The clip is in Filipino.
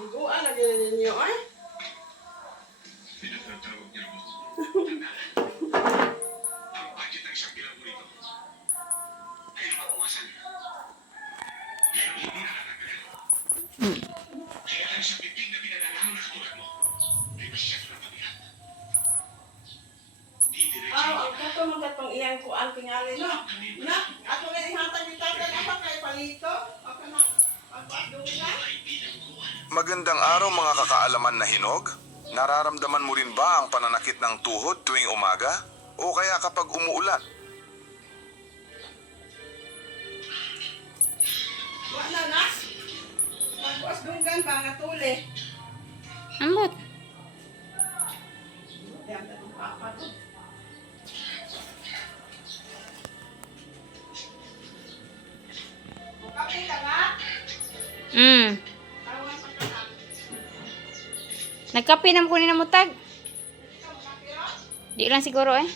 Higuan lagi na ninyo ay. Pinagtatawag niya ako. Ang budget ng isang bilang rito ay mabawasan. Pero hindi nakataggal. Kaya lang sa bibig na pinanalaman na katulad mo, ay masyado na pabigat. Ang kato mo katong iyang kuan tingali no. Na, ato nga ihatag ni tatay apa kay palito? O ka nang pagpadungan? Magandang araw mga kakaalaman na hinog. Nararamdaman mo rin ba ang pananakit ng tuhod tuwing umaga? O kaya kapag umuulan? Wala na. Magbuas dunggan pa nga tuli. Ambot. Diyan na ng papa ko. Kape ka nga? Tawagan pa ka na. Nagkape naman kunin na mutag. Ikaw makapiro? Di lang siguro eh.